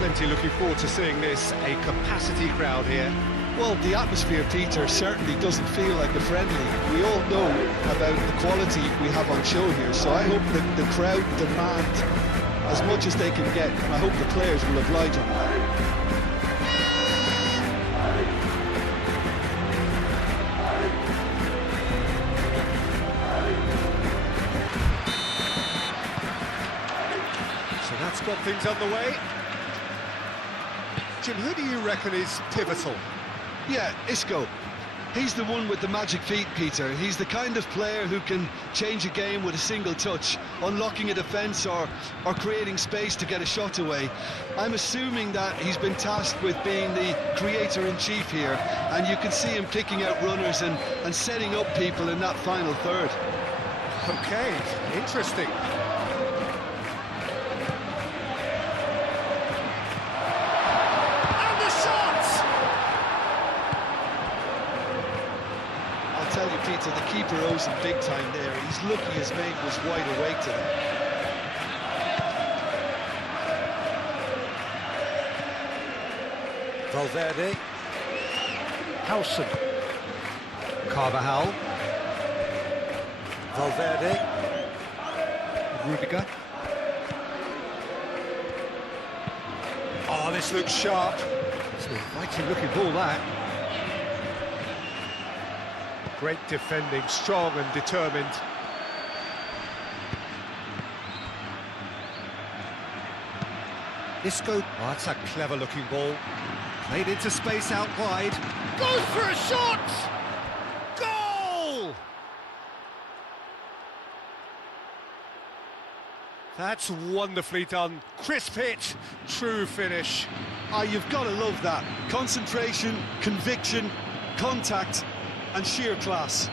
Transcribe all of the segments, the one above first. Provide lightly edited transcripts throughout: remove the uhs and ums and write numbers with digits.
plenty looking forward to seeing this. A capacity crowd here. Well, the atmosphere, Peter, certainly doesn't feel like a friendly. We all know about the quality we have on show here, so I hope that the crowd demand as much as they can get, and I hope the players will oblige on that. So that's got things underway. Jim, who do you reckon is pivotal? Yeah, Isco. He's the one with the magic feet, Peter. He's the kind of player who can change a game with a single touch, unlocking a defence or creating space to get a shot away. I'm assuming that he's been tasked with being the creator-in-chief here, and you can see him picking out runners and setting up people in that final third. Okay, interesting. Tell you, Peter, the keeper owes him big time there. He's lucky his mate was wide awake today. Valverde. Howson. Carvajal. Valverde. Rudiger. Oh, this looks sharp. It's an inviting looking ball, that. Great defending, strong and determined. Isco, oh, that's a clever looking ball. Played into space out wide. Goes for a shot! Goal! That's wonderfully done. Crisp hit, true finish. Ah, you've got to love that. Concentration, conviction, contact, and sheer class.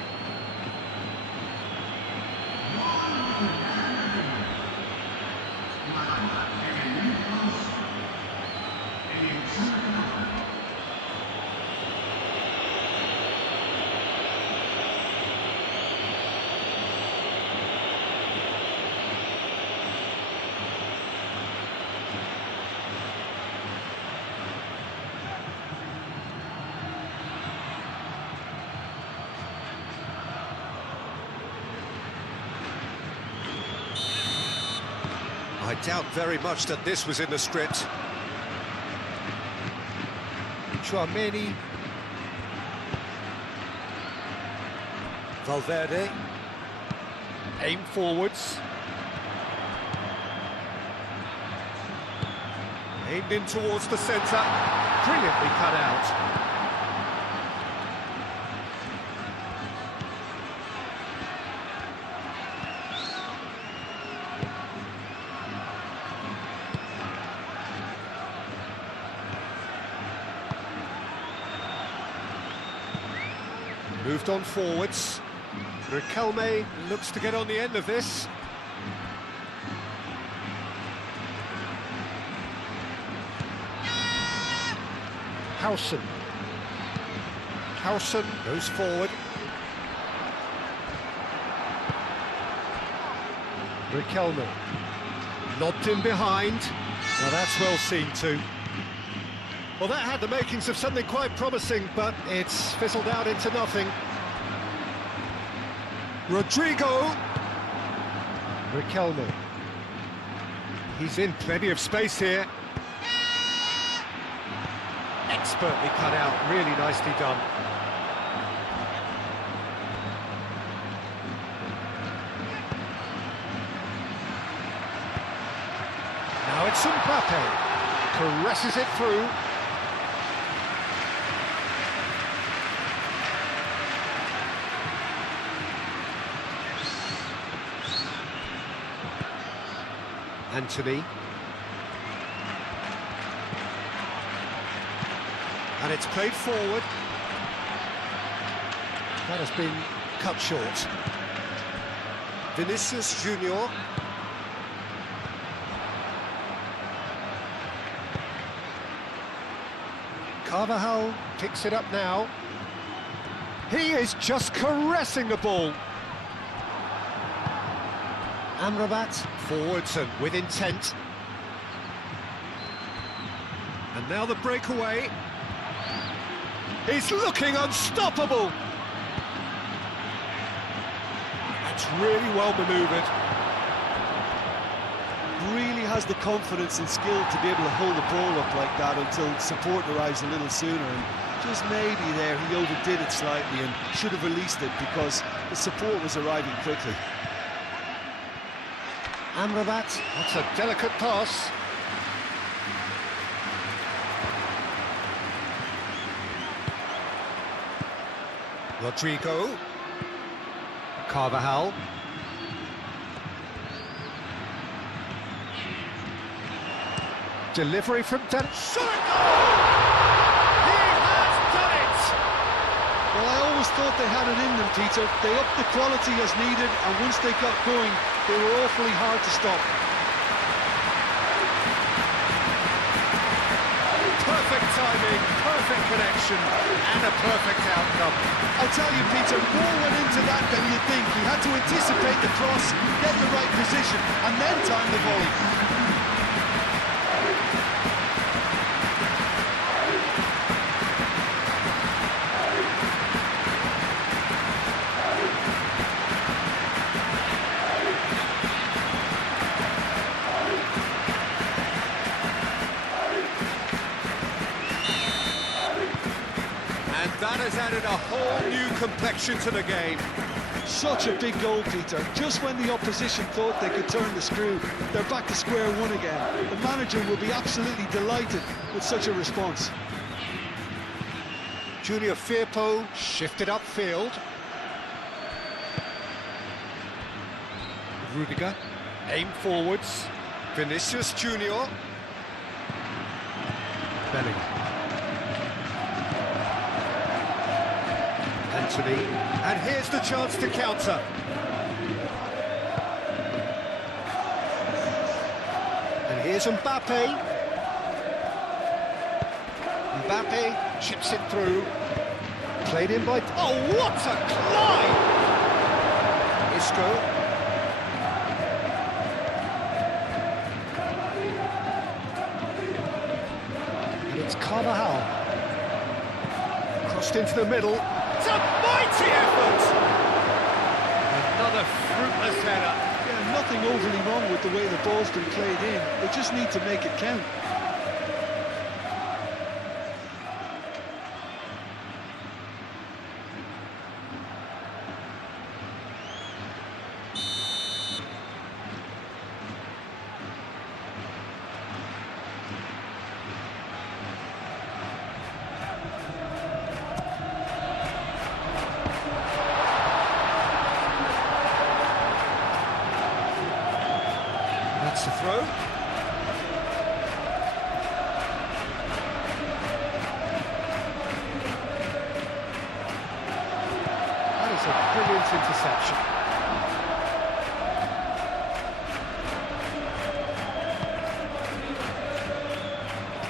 I doubt very much that this was in the script. Chouameni. Valverde. Aim forwards. Aimed in towards the centre. Brilliantly cut out. Moved on forwards. Riquelme looks to get on the end of this. Howson. Howson goes forward. Riquelme. Lobbed in behind. Now that's well seen too. Well, that had the makings of something quite promising, but it's fizzled out into nothing. Rodrigo. Riquelme. He's in plenty of space here. Expertly cut out, really nicely done. Now it's Mbappe. Caresses it through. Anthony. And it's played forward. That has been cut short. Vinicius Junior. Carvajal picks it up now. He is just caressing the ball. Amrabat forwards and with intent. Now the breakaway. He's looking unstoppable. That's really well manoeuvred. Really has the confidence and skill to be able to hold the ball up like that until support arrives a little sooner. And just maybe there he overdid it slightly and should have released it because the support was arriving quickly. Amrabat, that's a delicate pass. Rodrigo. Carvajal. Delivery from Dan. Shot a goal! He has done it! Well, I always thought they had it in them, Peter. They upped the quality as needed, and once they got going, they were awfully hard to stop. Perfect timing, perfect connection, and a perfect outcome. I'll tell you, Peter, more went into that than you'd think. He had to anticipate the cross, get the right position, and then time the volley. That has added a whole new complexion to the game. Such a big goal, Peter. Just when the opposition thought they could turn the screw, they're back to square one again. The manager will be absolutely delighted with such a response. Junior Firpo shifted upfield. Rudiger, aim forwards. Vinicius Junior. Bellingham. Anthony, and here's the chance to counter. And here's Mbappe. Mbappe chips it through. Played in by... Oh, what a climb! Isco. And it's Carvajal. Crossed into the middle. It's a mighty effort! Another fruitless header. Yeah, nothing overly wrong with the way the ball's been played in. They just need to make it count. That's the throw. That is a brilliant interception.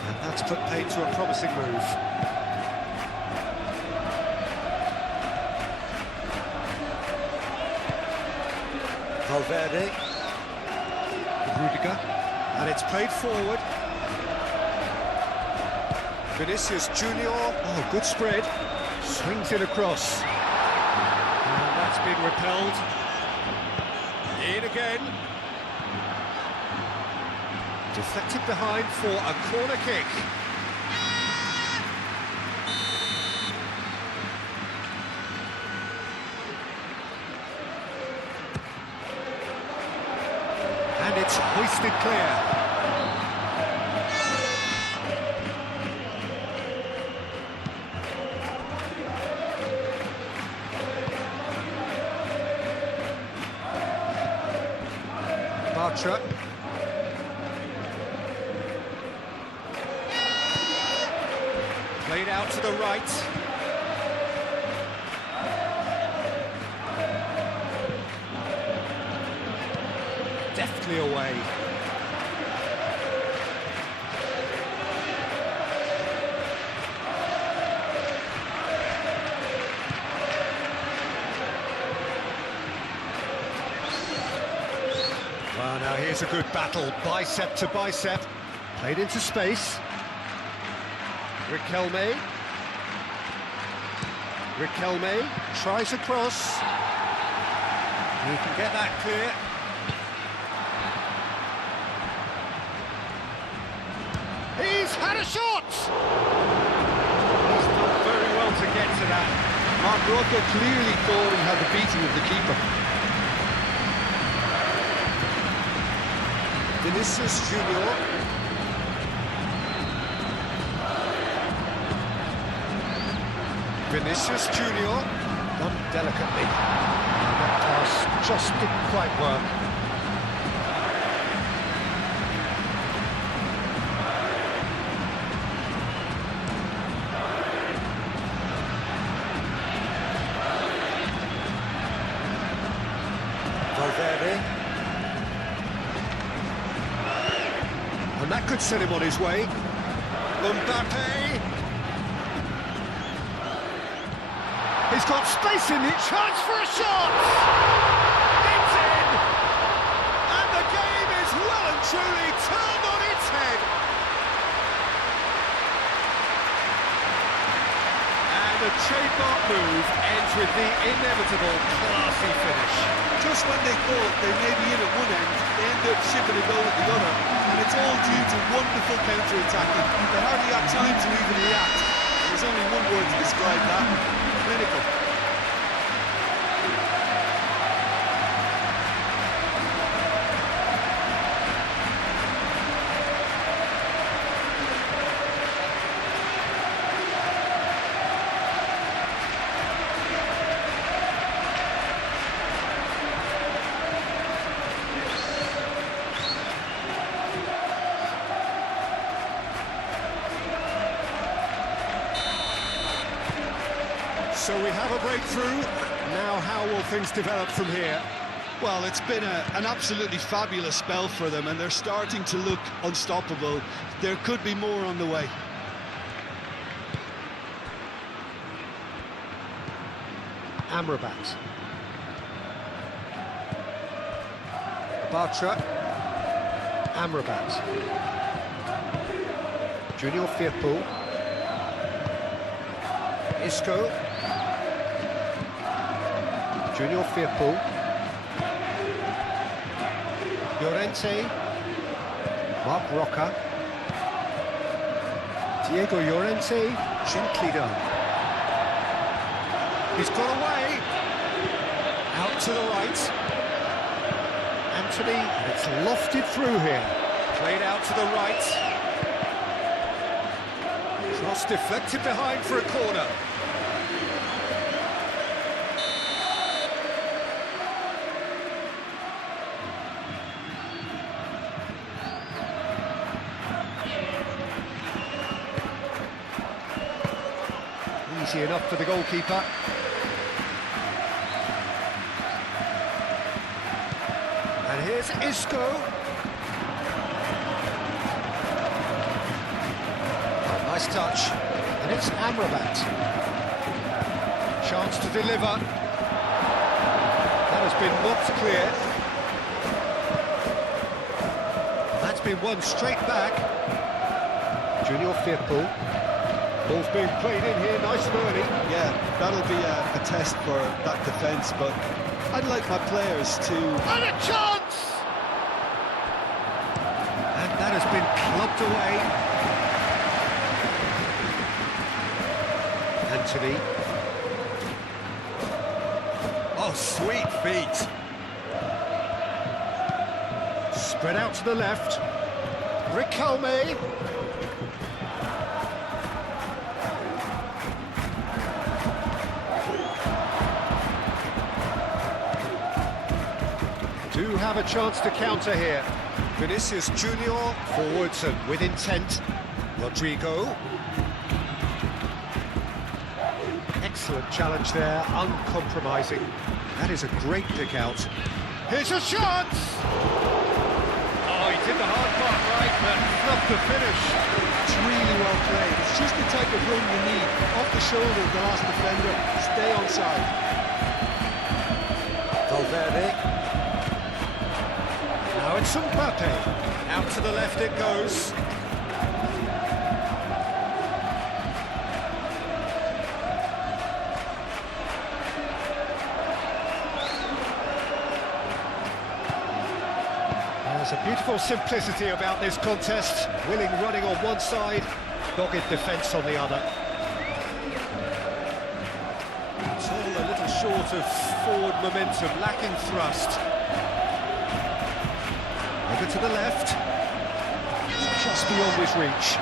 And that's put paid to a promising move. Valverde. Rudiger, and it's played forward. Vinicius Junior, oh, good spread. Swings it across. And that's been repelled. In again. Deflected behind for a corner kick. And it's hoisted clear. Bartra. Played out to the right. Deftly away. Well, now here's a good battle, bicep to bicep. Played into space. Riquelme. Riquelme tries a cross. He can get that clear. He's had a shot! He's done very well to get to that. Mark Roca clearly thought he had the beating of the keeper. Vinicius Junior. Vinicius Junior, done delicately. And that pass just didn't quite work. Valverde. And that could set him on his way. Mbappe. He's got space in it, chance for a shot! It's in! And the game is well and truly turned on its head! And the trademark move ends with the inevitable classy finish. Just when they thought they may be in at one end, they end up shipping a goal at the other. And it's all due to wonderful counter-attacking. They hardly had time to even react. There's only one word to describe that: clinical. So we have a breakthrough. Now how will things develop from here? Well, it's been an absolutely fabulous spell for them, and they're starting to look unstoppable. There could be more on the way. Amrabat. Bartra. Amrabat. Junior Firpo. Isco. Junior Firpo. Llorente. Mark Roca. Diego Llorente. Gently done. He's got away. Out to the right. Anthony. It's lofted through here. Played out to the right. Cross deflected behind for a corner. Easy enough for the goalkeeper. And here's Isco. Oh, nice touch. And it's Amrabat. Chance to deliver. That has been knocked clear. That's been won straight back. Junior Firpo. Ball's being played in here nice and early. Yeah, that'll be a test for that defence, but I'd like my players to... And a chance! And that has been clubbed away. Anthony. Oh, sweet feet. Spread out to the left. Riquelme. Do have a chance to counter here. Vinicius Junior forwards and with intent. Rodrigo. Excellent challenge there, uncompromising. That is a great pick out. Here's a chance! Oh, he did the hard part right, but not the finish. It's really well played. It's just the type of run you need. Off the shoulder of the last defender. Stay onside. Valverde. Now it's Mbappe. Out to the left it goes. There's a beautiful simplicity about this contest. Willing running on one side, dogged defence on the other. It's all a little short of forward momentum, lacking thrust. Over to the left. Just beyond his reach.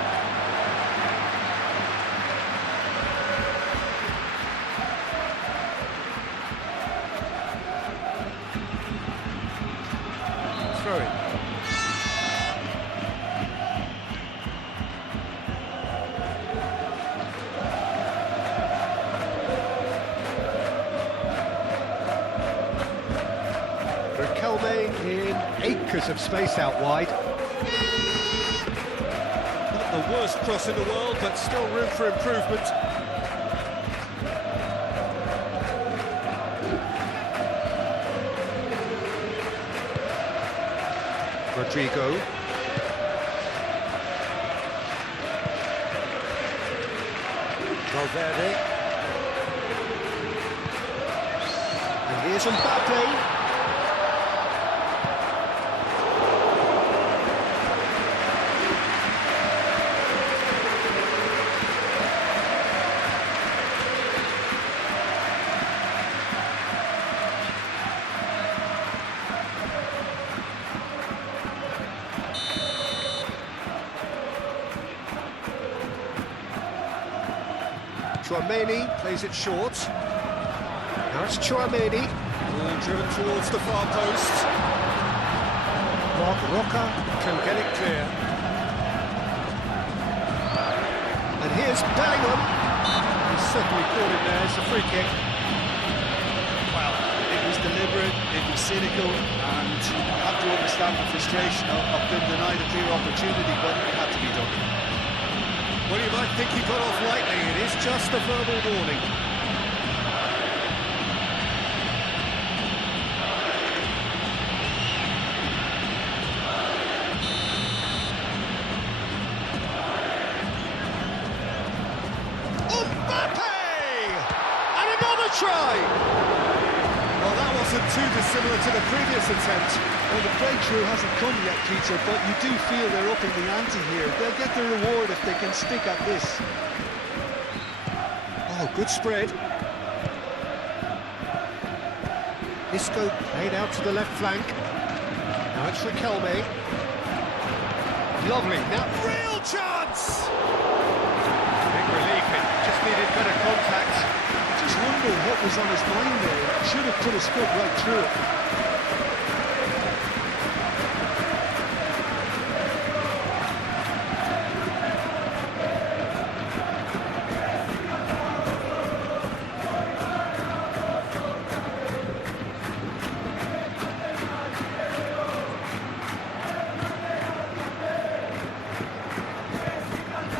Throw it. In acres of space out wide. Not the worst cross in the world, but still room for improvement. Rodrigo. Valverde. And here's Mbappe. Tchouaméni plays it short. Now it's Tchouaméni. Ball driven towards the far post. Marc Roca can get it clear. And here's Bellingham. He's certainly caught it there. It's a free kick. Well, it was deliberate, it was cynical, and I have to understand the frustration of being denied a clear opportunity, but it had to be done. Well, you might think he got off lightly. It is just a verbal warning. Mbappe! And another try! Well, that wasn't too dissimilar to the previous attempt. Well, the breakthrough hasn't come yet, Peter, but you do feel they're upping the ante here. They'll get the reward if they can stick at this. Oh, good spread. Isco played out to the left flank. Now it's Riquelme. Lovely, now real chance! Big relief, it just needed better contact. I just wonder what was on his mind there. He should have put his foot right through it.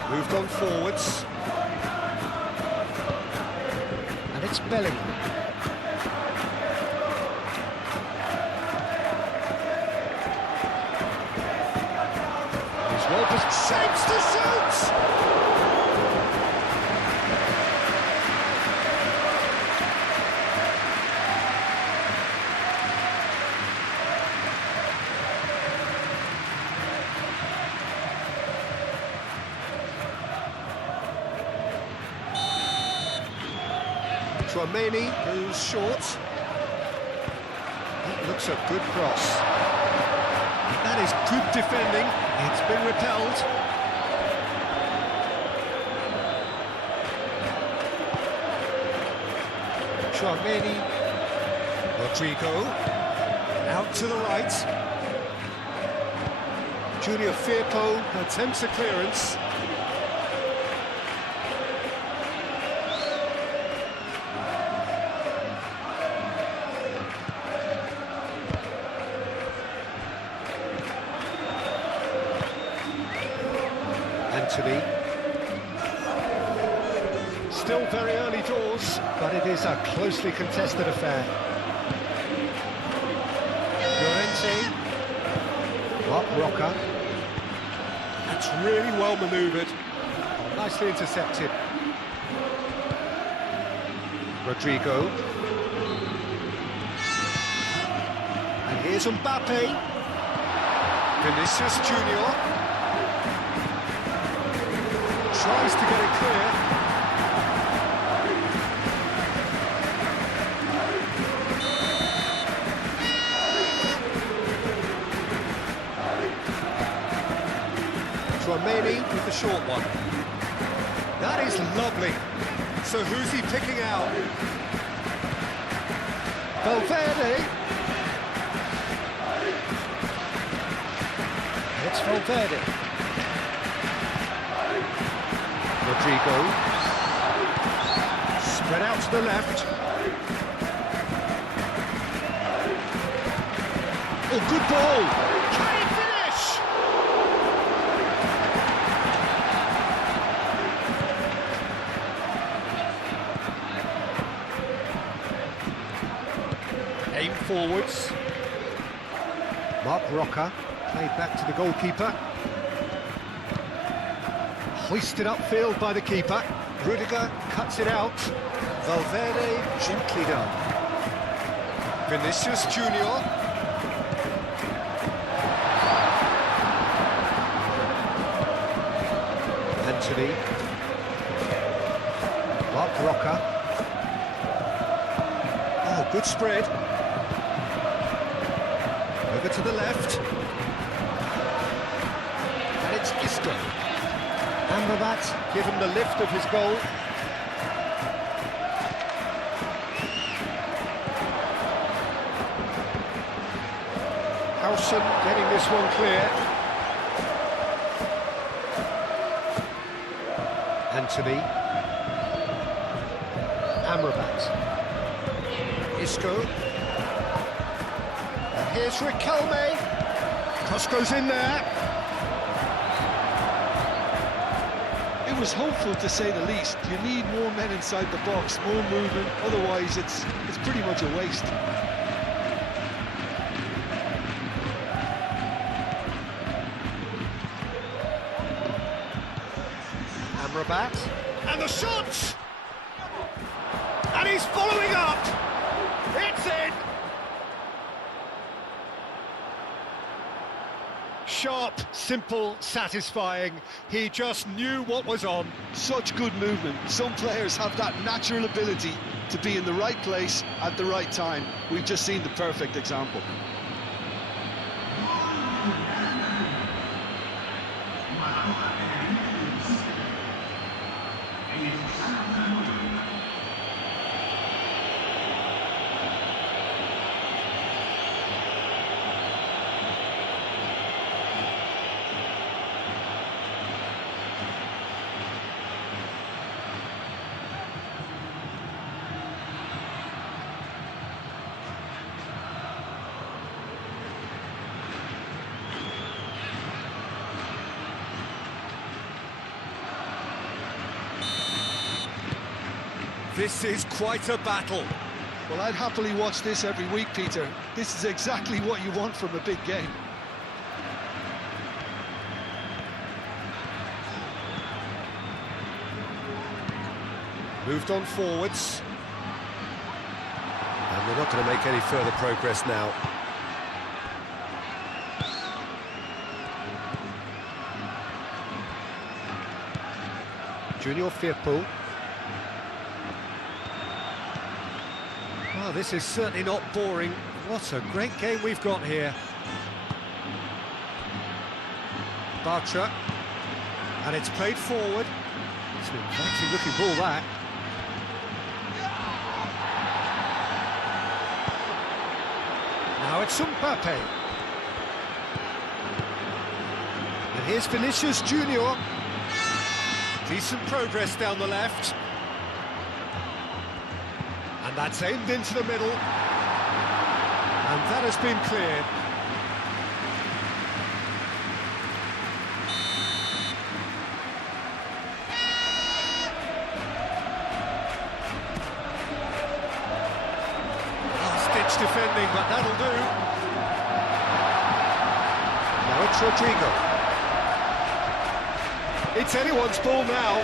Moved on forwards. And it's Bellingham. He's well positioned. Shapes to shoot! Tchouaméni goes short. That looks a good cross. That is good defending. It's been repelled. Tchouaméni. Rodrigo. Out to the right. Junior Firpo attempts a clearance. Anthony. Still very early doors, but it is a closely contested affair. Llorente. Marc Roca. That's really well manoeuvred. Oh, nicely intercepted. Rodrigo. And here's Mbappe. Vinicius Junior tries to get it clear. Tchouameni with the short one. That is lovely. So who's he picking out? Valverde. It's Valverde. Rodrigo. Spread out to the left. Oh, good ball. Can he finish? Aim forwards. Mark Roca played back to the goalkeeper. Hoisted upfield by the keeper. Rudiger cuts it out. Valverde gently done. Vinicius Junior. Anthony. Mark Roca. Oh, good spread. Over to the left. And it's Isco. Amrabat given the lift of his goal. Howson getting this one clear. Anthony. Amrabat. Isco. And here's Riquelme. Cross goes in there. It was hopeful, to say the least. You need more men inside the box, more movement, otherwise it's pretty much a waste. Amrabat, and the shot! And he's following up! It's in! Sharp, simple, satisfying. He just knew what was on. Such good movement. Some players have that natural ability to be in the right place at the right time. We've just seen the perfect example. This is quite a battle. Well, I'd happily watch this every week, Peter. This is exactly what you want from a big game. Moved on forwards. And we're not going to make any further progress now. Junior Firpo. Well, this is certainly not boring. What a great game we've got here. Bartra. And it's played forward. It's an inviting looking ball, that. Now it's Mbappe. And here's Vinicius Junior. Decent progress down the left. And that's aimed into the middle. And that has been cleared. Last-ditch defending, but that'll do. Now it's Rodrigo. It's anyone's ball now.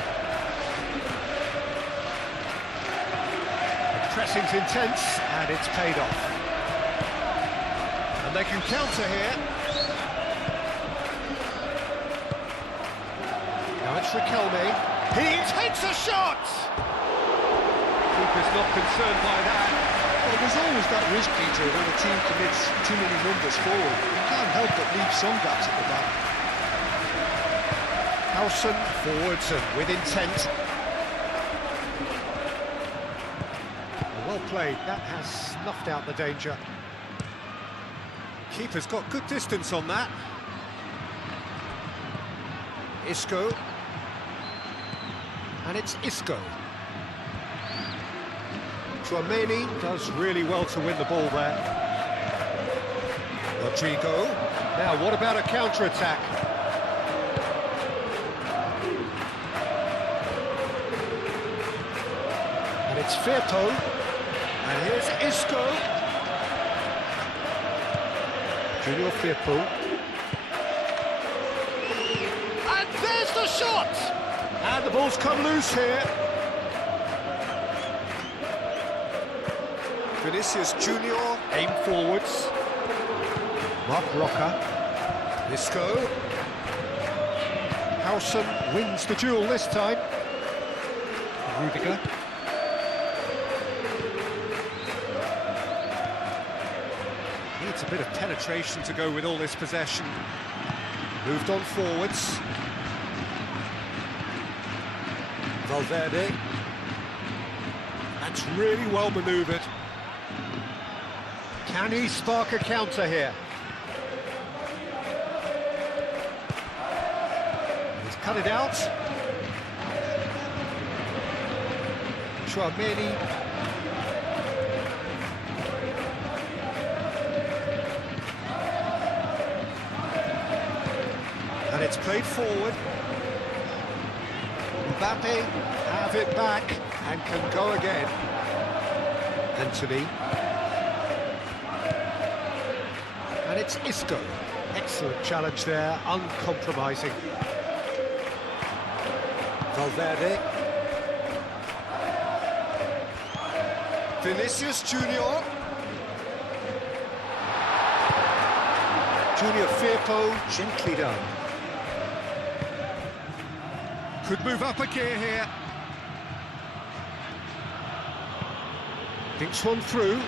Pressing's intense, and it's paid off. And they can counter here. Now it's Riquelme. He takes a shot! Keeper's not concerned by that. Well, there's always that risk, Peter, when a team commits too many numbers forward. You can't help but leave some gaps at the back. Howson forwards and with intent. Well played, that has snuffed out the danger. Keeper's got good distance on that. Isco. And it's Isco. Tchouaméni does really well to win the ball there. Rodrigo. Now, what about a counter-attack? And it's Firpo. And here's Isco. Junior Firpo. And there's the shot! And the ball's come loose here. Vinicius Junior, aim forwards. Marc Roca. Isco. Howson wins the duel this time. Rudiger. Needs a bit of penetration to go with all this possession. Moved on forwards. Valverde. That's really well manoeuvred. Can he spark a counter here? He's cut it out. Tchouaméni. And it's played forward. Mbappe have it back and can go again. Anthony. And it's Isco. Excellent challenge there, uncompromising. Valverde. Vinicius Junior. Junior Firpo, gently done. Could move up a gear here. Thinks one through.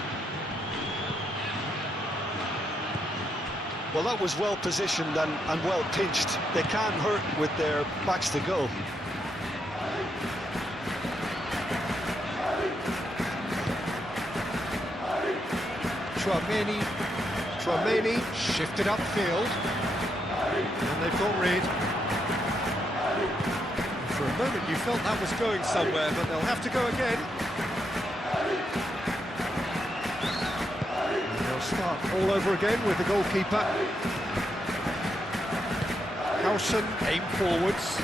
Well, that was well positioned and well pinched. They can't hurt with their backs to goal. Tchouaméni shifted upfield. And they've got rid. For a moment you felt that was going somewhere, but they'll have to go again. Start all over again with the goalkeeper. Howson, aim forwards.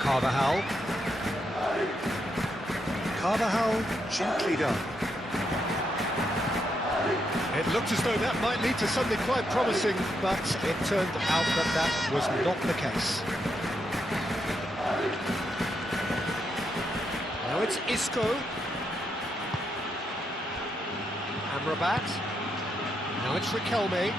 Carvajal. Carvajal, gently done. It looked as though that might lead to something quite promising, but it turned out that that was not the case. Now it's Isco. Amrabat. Now it's Riquelme.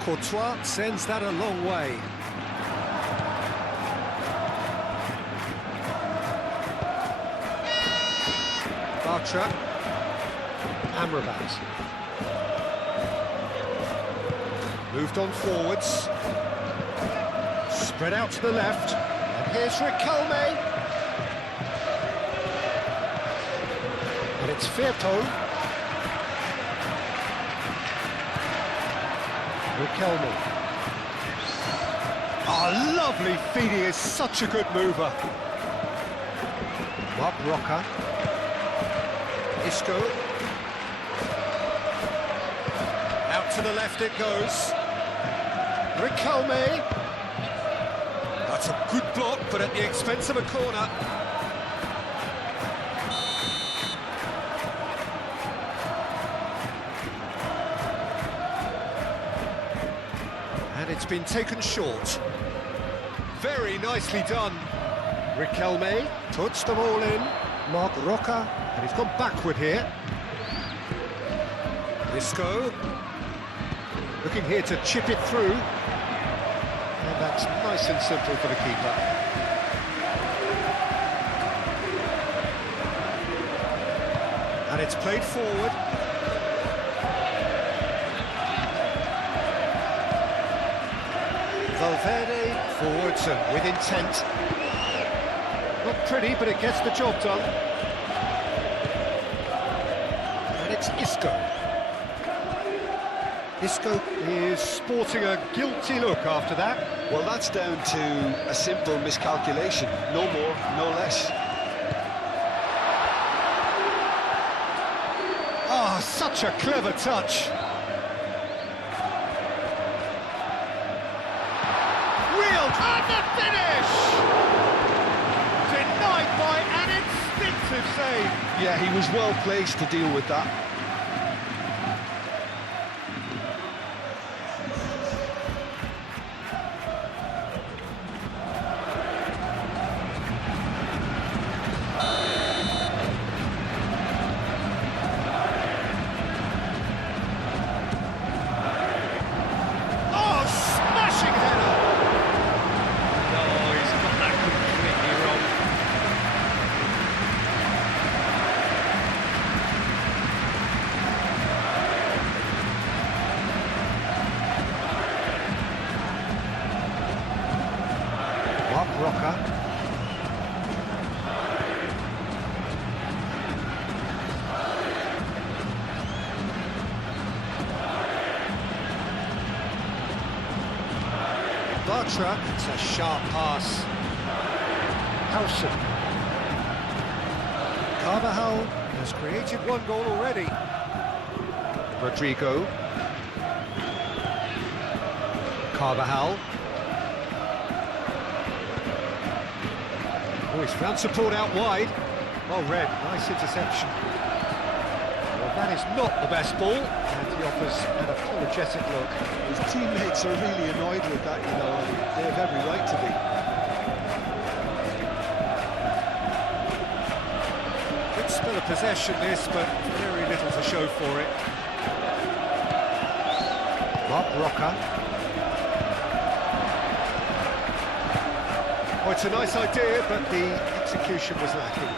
Courtois sends that a long way. Bartra. Amrabat. Moved on forwards. Spread out to the left, and here's Riquelme. And it's Firpo. Riquelme. Oh, lovely feed, he is such a good mover. Marc Roca. Isco. Out to the left it goes. Riquelme. That's a good block, but at the expense of a corner. And it's been taken short. Very nicely done. Riquelme puts them all in. Marc Roca, and he's gone backward here. Isco. Looking here to chip it through. And that's nice and simple for the keeper. And it's played forward. Valverde forwards and with intent. Not pretty, but it gets the job done. And it's Isco. Isco is sporting a guilty look after that. Well, that's down to a simple miscalculation. No more, no less. Ah, such a clever touch. Wheeled and the finish! Denied by an instinctive save. Yeah, he was well placed to deal with that. Rocker. Bartra, it's a sharp pass. Howson. Carvajal has created one goal already. Rodrigo. Carvajal. Oh, he's found support out wide. Well read, nice interception. Well, that is not the best ball, and he offers an apologetic look. His teammates are really annoyed with that, you know, and they have every right to be. Good spell of possession this, but very little to show for it. Rocker. Oh, it's a nice idea, but the execution was lacking.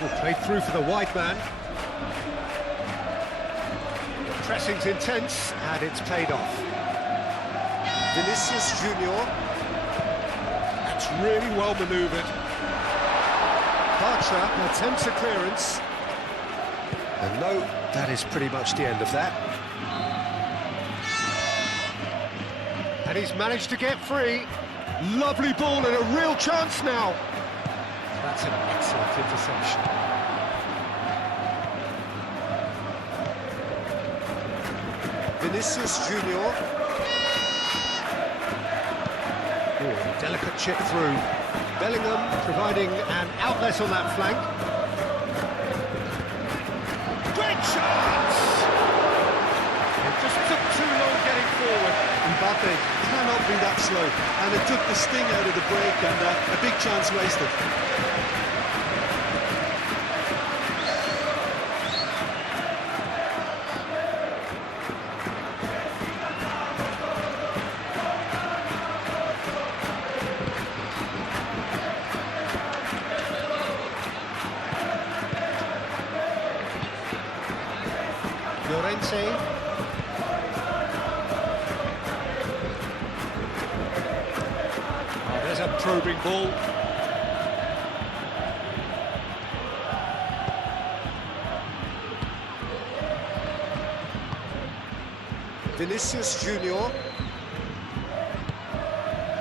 Oh, played through for the wide man. Pressing's intense, and it's paid off. Vinicius Junior. That's really well manoeuvred. Bartra attempts a clearance. And no, that is pretty much the end of that. And he's managed to get free. Lovely ball and a real chance now. That's an excellent interception. Vinicius Junior. Oh, delicate chip through. Bellingham providing an outlet on that flank. Great chance! It just took too long getting forward. Mbappe cannot be that slow, and it took the sting out of the break, and a big chance wasted. Llorente. Oh, there's a probing ball. Vinicius Junior.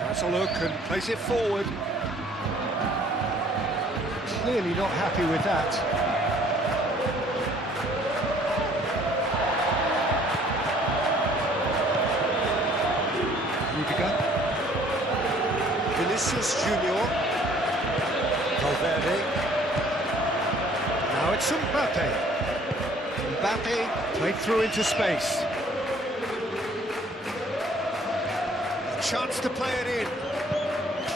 Has a look and plays it forward. Clearly not happy with that. Vinicius Junior. Valverde. Now it's Mbappe. Mbappe played through into space. A chance to play it in.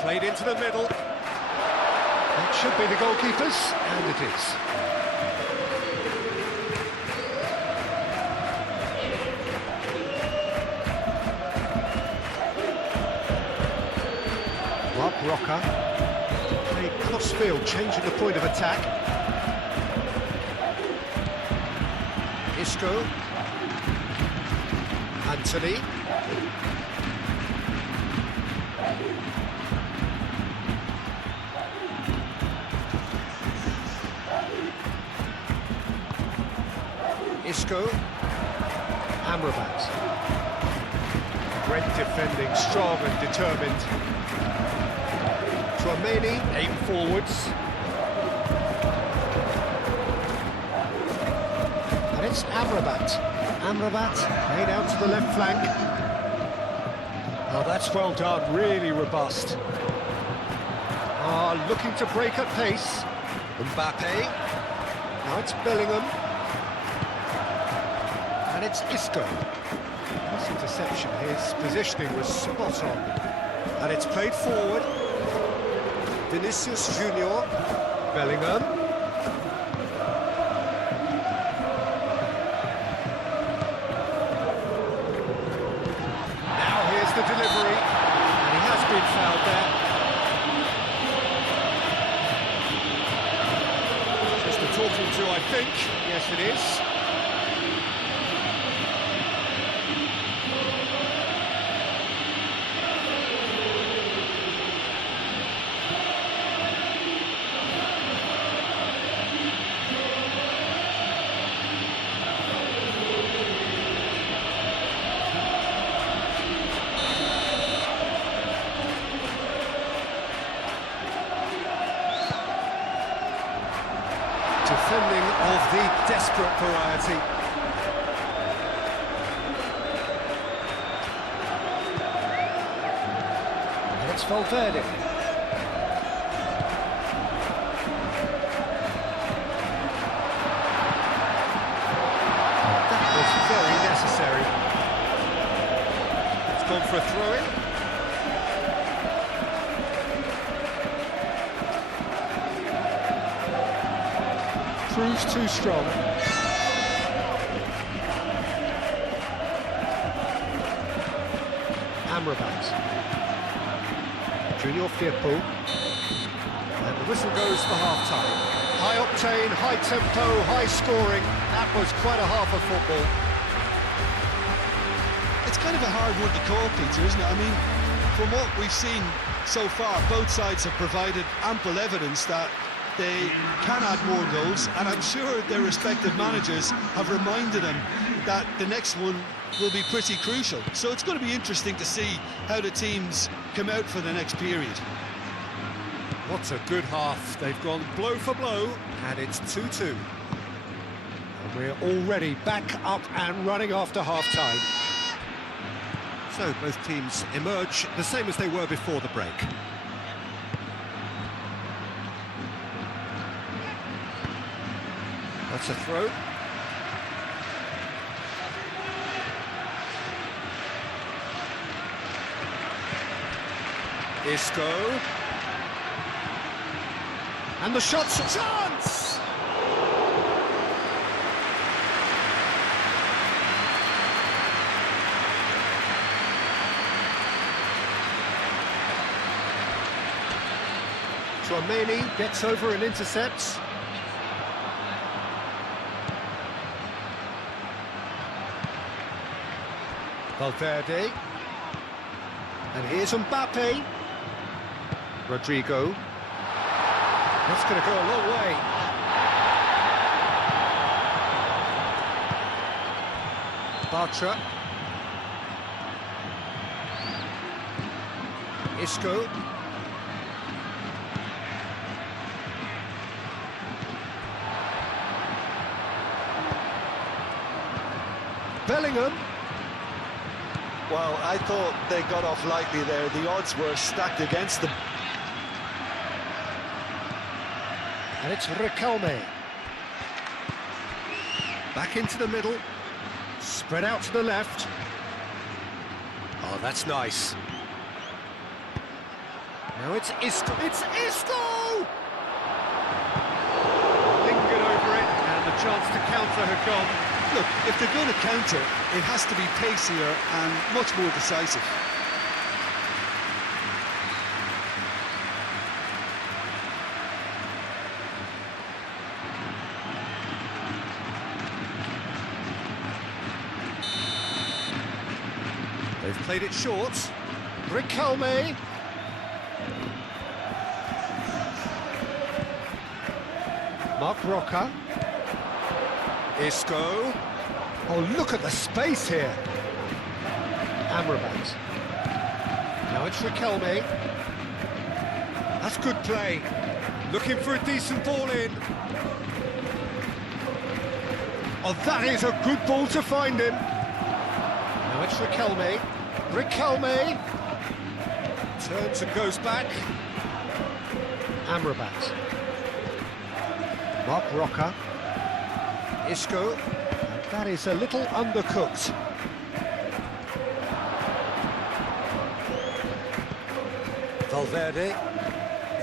Played into the middle. That should be the goalkeeper's, and it is. Walker. A cross-field, changing the point of attack. Isco. Anthony. Isco. Amrabat. Great defending, strong and determined. Tchouaméni, aim forwards. And it's Amrabat. Amrabat, made out to the left flank. Oh, that's well done, really robust. Looking to break at pace. Mbappe. Now it's Bellingham. And it's Isco. This interception, his positioning was spot on. And it's played forward. Vinicius Junior. Bellingham. Now here's the delivery. And he has been fouled there. Just the talking to, I think. Yes, it is. Defending of the desperate variety. And it's Valverde. That was very necessary. It's gone for a throw-in. Proves too strong. Amrabat. Junior Firpo. And the whistle goes for half-time. High octane, high tempo, high scoring. That was quite a half of football. It's kind of a hard one to call, Peter, isn't it? I mean, from what we've seen so far, both sides have provided ample evidence that they can add more goals, and I'm sure their respective managers have reminded them that the next one will be pretty crucial. So it's going to be interesting to see how the teams come out for the next period. What a good half. They've gone blow for blow, and it's 2-2. And we're already back up and running after half-time. So both teams emerge the same as they were before the break. That's a throw. Isco. And the shot's a chance! Tchouaméni gets over and intercepts. Valverde. And here's Mbappe. Rodrigo. That's going to go a long way. Bartra. Isco. Bellingham. Well, I thought they got off lightly there. The odds were stacked against them. And it's Riquelme. Back into the middle. Spread out to the left. Oh, that's nice. Now it's Isco. It's Isco! Lingered over it, and the chance to counter had gone. Look, if they're going to counter, it has to be pacier and much more decisive. They've played it short. Riquelme. Marc Roca. Isco. Oh, look at the space here. Amrabat. Now it's Riquelme. That's good play. Looking for a decent ball in. Oh, that is a good ball to find him. Now it's Riquelme. Riquelme. Turns and goes back. Amrabat. Marc Roca. Isco. And that is a little undercooked. Valverde.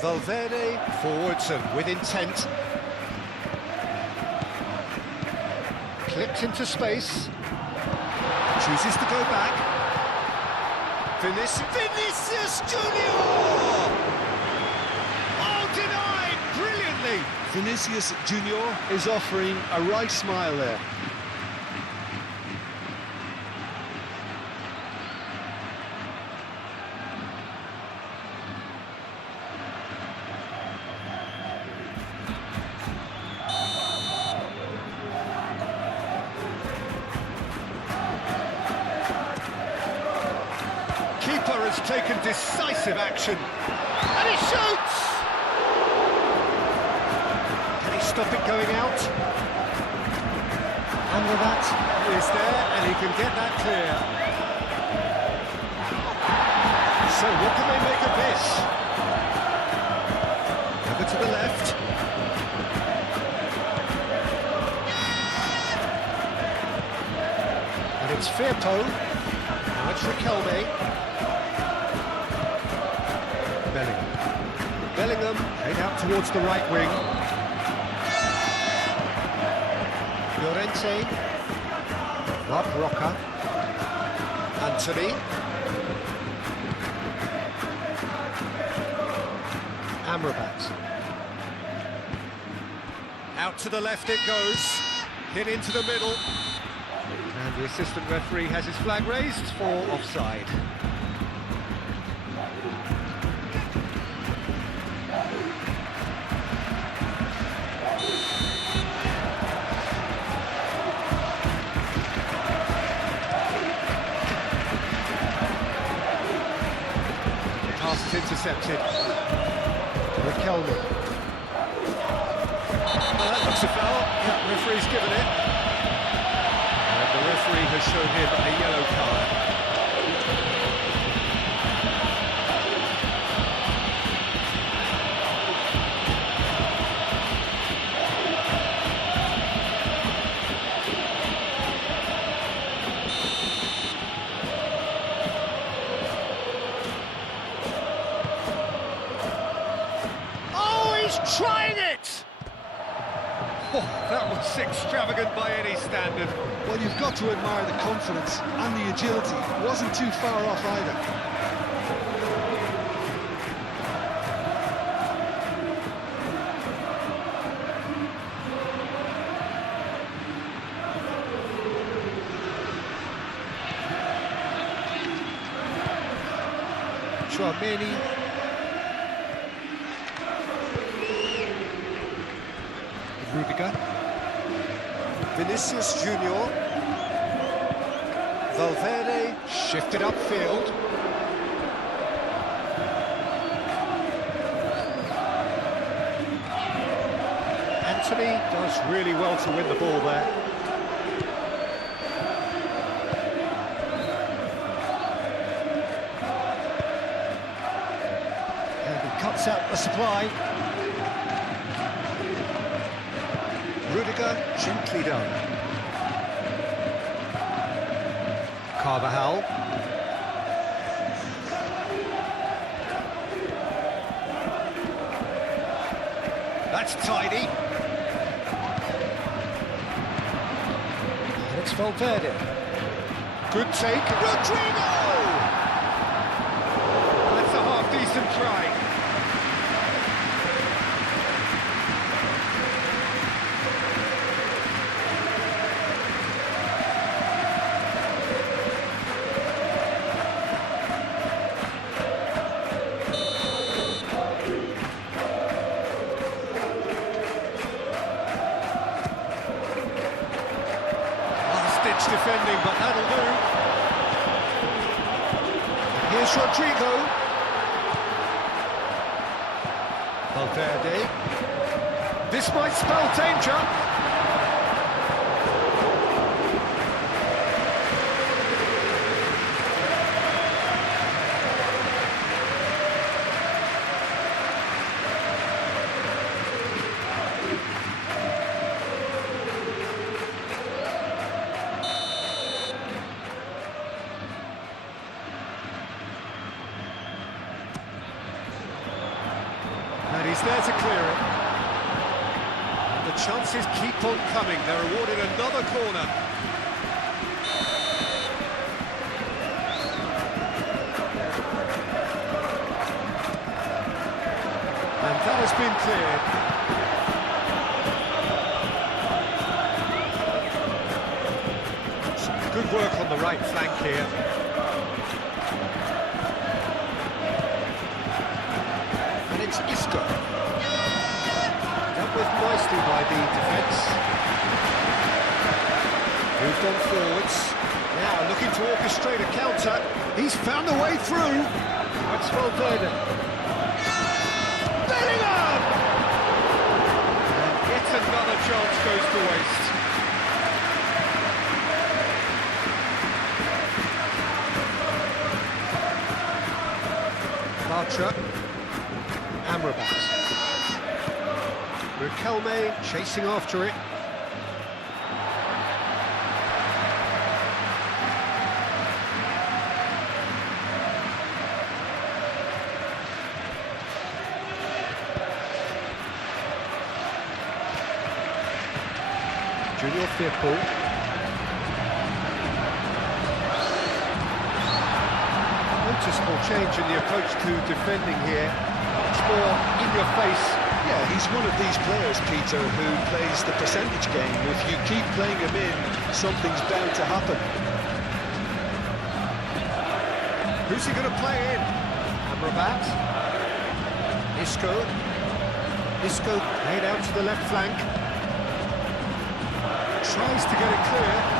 Valverde forwards and with intent. Clipped into space. Chooses to go back. Vinicius Junior! Oh, denied brilliantly. Vinicius Junior is offering a right smile there. Keeper has taken decisive action. And he shoots! Can he stop it going out? Amrabat is there, and he can get that clear. So what can they make of this? Over to the left. And it's Firpo. Now it's Riquelme. Bellingham played out towards the right wing. Llorente. Marc Roca. Anthony. Amrabat. Out to the left it goes. Hit into the middle. And the assistant referee has his flag raised for offside. Pass is intercepted. Riquelme. Well, that looks a foul. Yeah, referee's given it. And the referee has shown him a yellow card. Trying it! Oh, that was extravagant by any standard. Well, you've got to admire the confidence and the agility. It wasn't too far off either. Chouameni. Rudiger. Vinicius Junior. Valverde shifted upfield. Anthony does really well to win the ball there. And he cuts out the supply. Rudiger, gently done. Carvajal. That's tidy. And it's Valverde. Good take. Rodrigo! That's a half-decent try. much defending, but that'll do. Here's Rodrigo. Valverde. This might spell danger. And he's there to clear it. The chances keep on coming. They're awarded another corner. And that has been cleared. Some good work on the right flank here. It's Isco. Dealt with nicely by the defence. Moved on forwards. Now looking to orchestrate a counter. He's found a way through. That's Valverde. Bellingham! And yet another chance goes to waste. Bartra. Amrabat. Riquelme chasing after it. Junior Firpo. Noticeable change in the approach to defending here. More in your face. Yeah, he's one of these players, Peter, who plays the percentage game. If you keep playing him in, something's bound to happen. Who's he going to play in? Amrabat. Isco. Isco played out to the left flank. Tries to get it clear.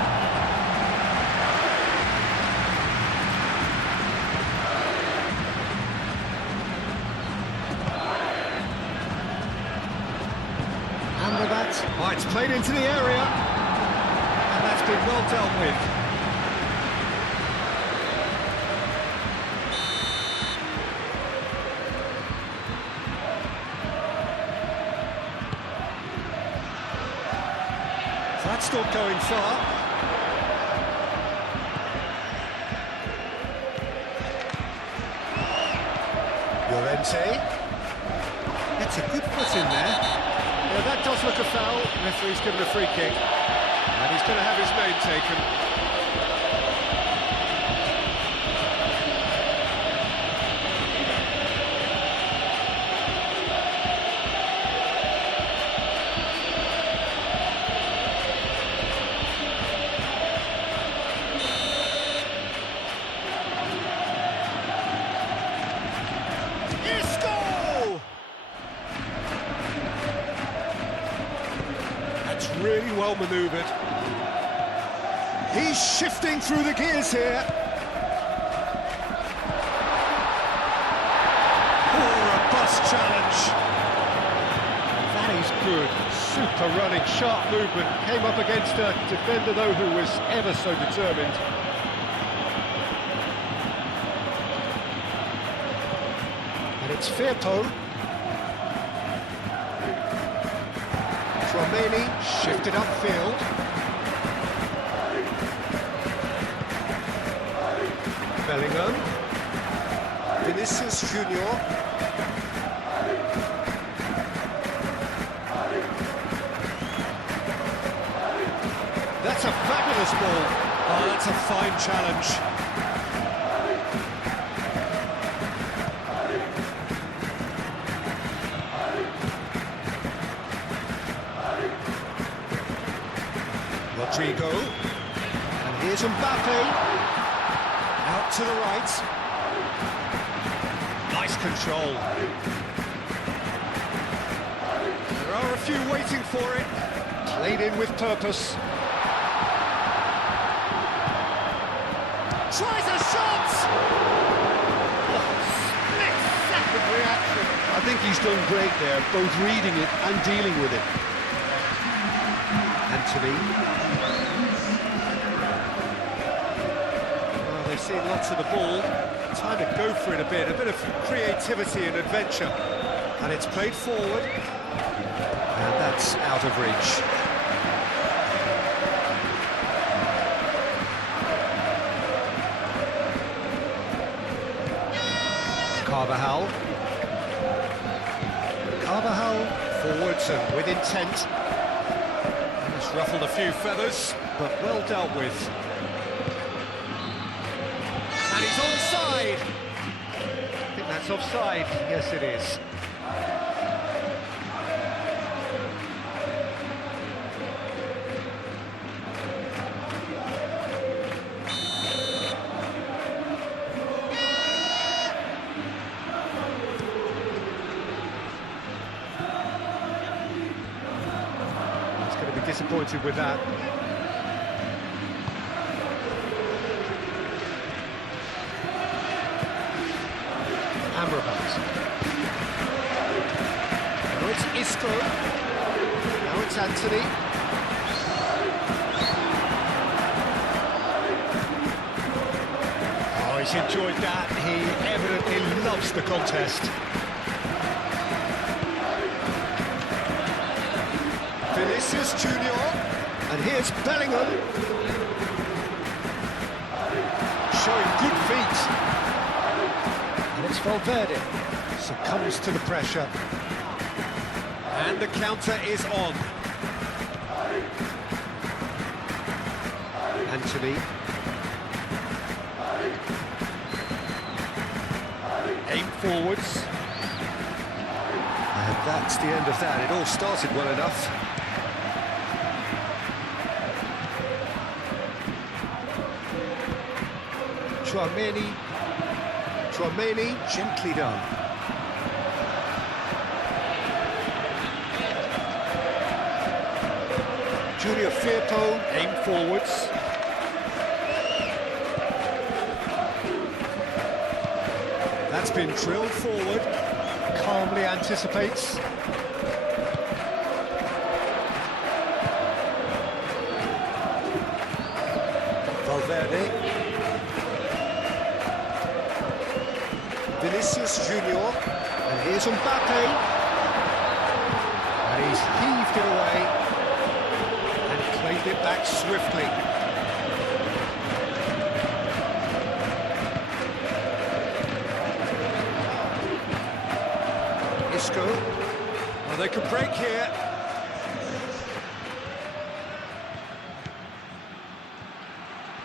Oh, it's played into the area, and that's been well dealt with. That's not going far. Llorente. It's a good foot in there. Yeah, that does look a foul. Referee's given a free kick, and he's going to have his name taken. Really well manoeuvred. He's shifting through the gears here. Oh, robust challenge. That is good. Super running, sharp movement. Came up against a defender, though, who was ever so determined. And it's Firpo. Romani shifted upfield. Bellingham. Vinicius Junior. That's a fabulous ball. Oh, that's a fine challenge. Rodrigo, and here's Mbappe, out to the right, nice control. There are a few waiting for it, played in with purpose. Tries a shot! Oh, split-second reaction. I think he's done great there, both reading it and dealing with it. Anthony. Well, they've seen lots of the ball. Time to go for it a bit of creativity and adventure. And it's played forward. And that's out of reach. Carvajal forwards and with intent. Just ruffled a few feathers, but well dealt with. And he's onside! I think that's offside. Yes, it is. Disappointed with that. Amrabat. Now it's Isco. Now it's Anthony. Oh, he's enjoyed that. He evidently loves the contest. Vinicius Junior, and here's Bellingham, showing good feet, and it's Valverde, succumbs to the pressure, and the counter is on. Anthony, aim forwards, and that's the end of that. It all started well enough. Tchouaméni, gently done. Junior Firpo, aim forwards. That's been drilled forward, calmly anticipates. Valverde. Vinicius Junior, and here's Mbappe, and he's heaved it away, and claimed it back swiftly. Isco, well, they can break here.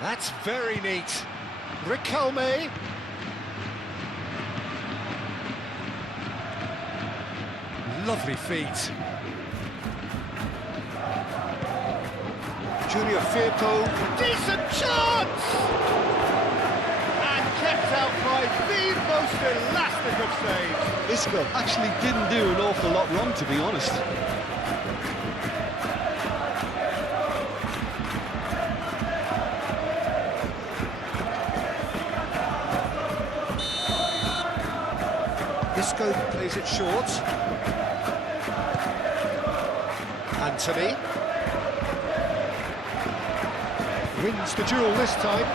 That's very neat. Riquelme. Lovely feet. Junior Firpo, decent chance! And kept out by the most elastic of saves. Isco actually didn't do an awful lot wrong, to be honest. Isco plays it short. Anthony wins the duel this time.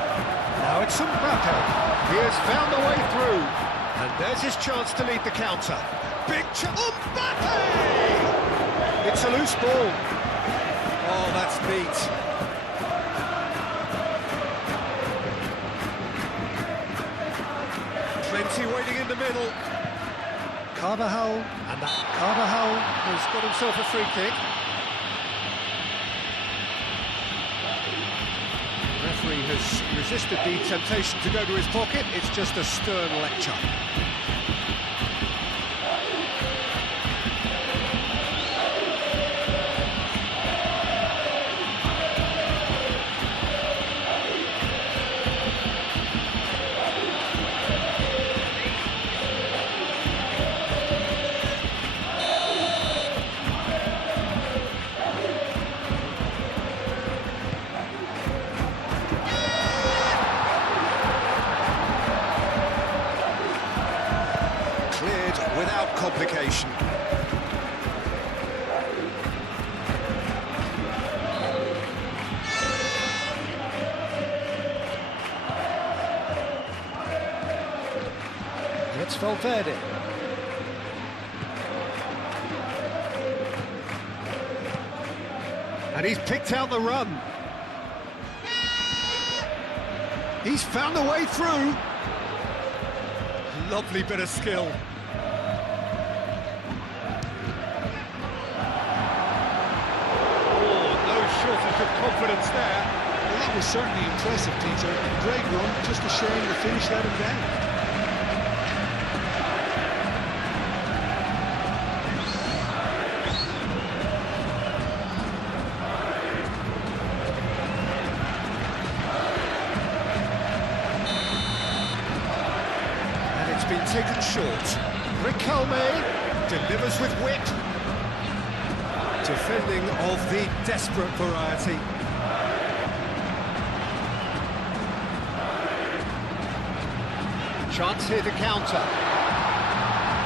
Now it's Mbappe. He has found a way through, and there's his chance to lead the counter. Big chance. Mbappe! It's a loose ball. Oh, that's neat. Plenty waiting in the middle. Carvajal, and that Carvajal has got himself a free kick. The referee has resisted the temptation to go to his pocket. It's just a stern lecture. Valverde. And he's picked out the run. He's found the way through. Lovely bit of skill. Oh, no shortage of confidence there. Well, that was certainly impressive, Peter. Great run, just a shame the finish let him down. It's been taken short. Riquelme delivers with wit. Defending of the desperate variety. Chance here to counter.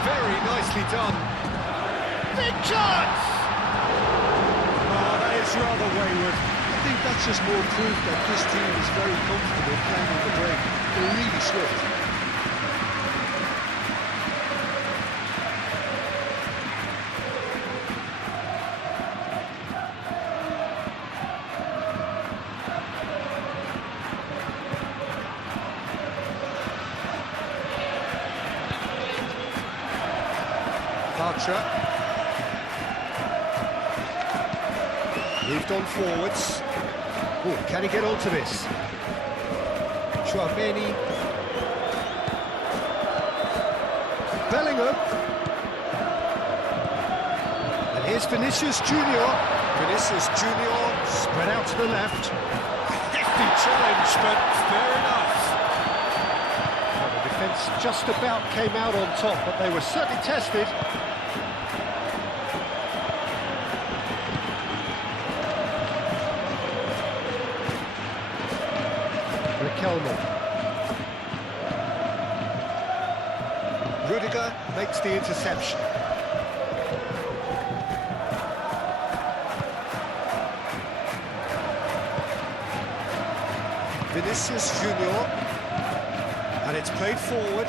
Very nicely done. Big chance! Oh, that is rather wayward. I think that's just more proof that this team is very comfortable playing on the break. They're really swift. Moved on forwards. Oh, can he get onto this? Chouameni. Bellingham. And here's Vinicius Junior. Vinicius Junior spread out to the left. Hefty challenge, but fair enough. Well, the defence just about came out on top, but they were certainly tested. Rudiger makes the interception. Vinicius Junior, and it's played forward.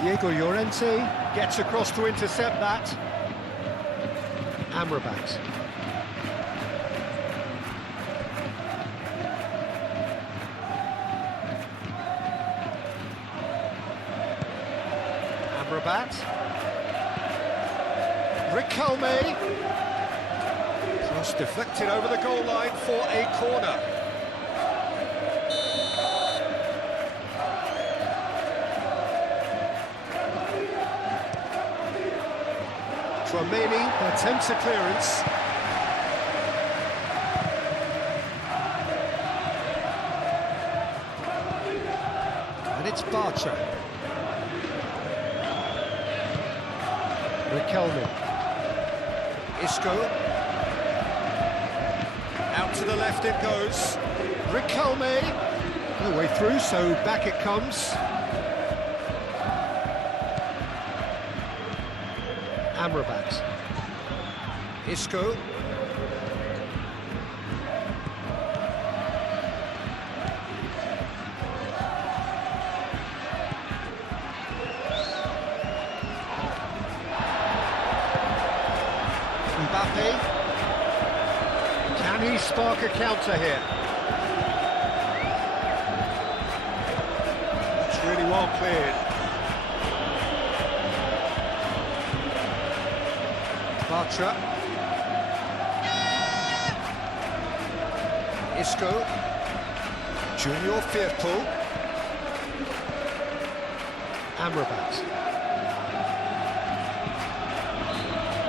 Diego Llorente gets across to intercept that. Amrabat. Amrabat. Riquelme. Cross deflected over the goal line for a corner. Chouameni attempts a clearance. And it's Bartra. Riquelme. Isco. Out to the left it goes. Riquelme. No way through, so back it comes. Amrabat. Isco. Mbappe. Can he spark a counter here? It's really well cleared. Bartra. Isco. Junior Firpo. Amrabat.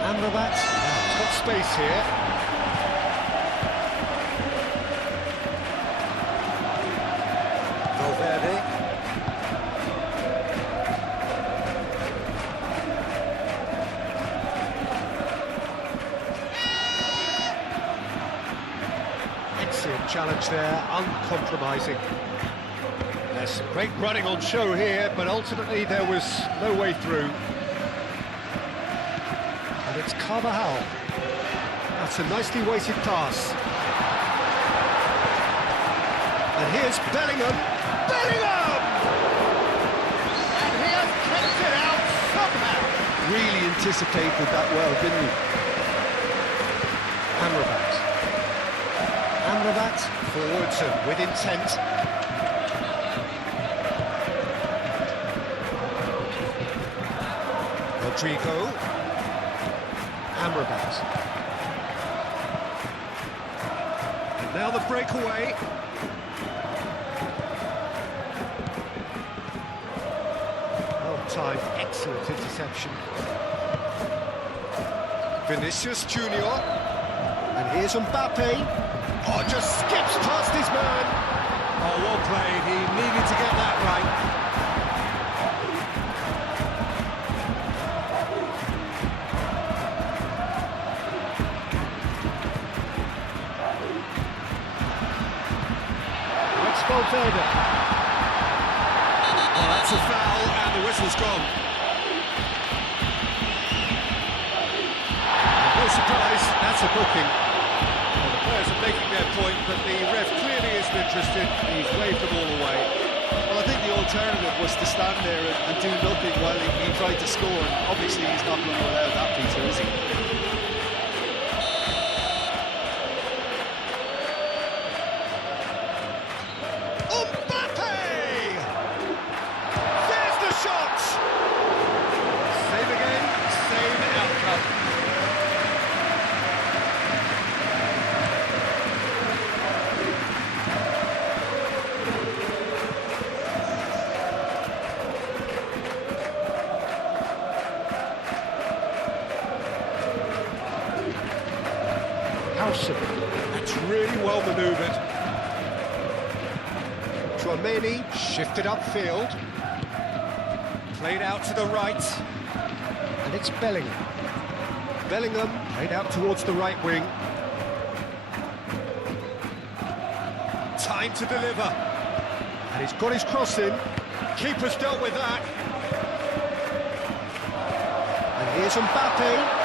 Amrabat. Top space here. Valverde. Excellent challenge there, uncompromising. There's some great running on show here, but ultimately there was no way through. And it's Carvajal. That's a nicely weighted pass. And here's Bellingham. Bellingham! And he has kept really anticipated that well, didn't he? Amrabat. Amrabat forwards and with intent. Rodrigo. Amrabat. And now the breakaway. Well-timed, excellent interception. Vinicius Junior. And here's Mbappe. Oh, just skips past his man. Oh, well played. He needed to get that right. Valverde. Oh, that's a foul, and the whistle's gone. No surprise, that's a booking. Well, the players are making their point, but the ref clearly isn't interested. He's waved the ball away. Well, I think the alternative was to stand there and do nothing while he tried to score. And obviously, he's not going to allow that, Peter, is he? That's really well manoeuvred. Tchouaméni shifted upfield. Played out to the right. And it's Bellingham. Bellingham played out towards the right wing. Time to deliver. And he's got his cross in. Keeper's dealt with that. And here's Mbappe.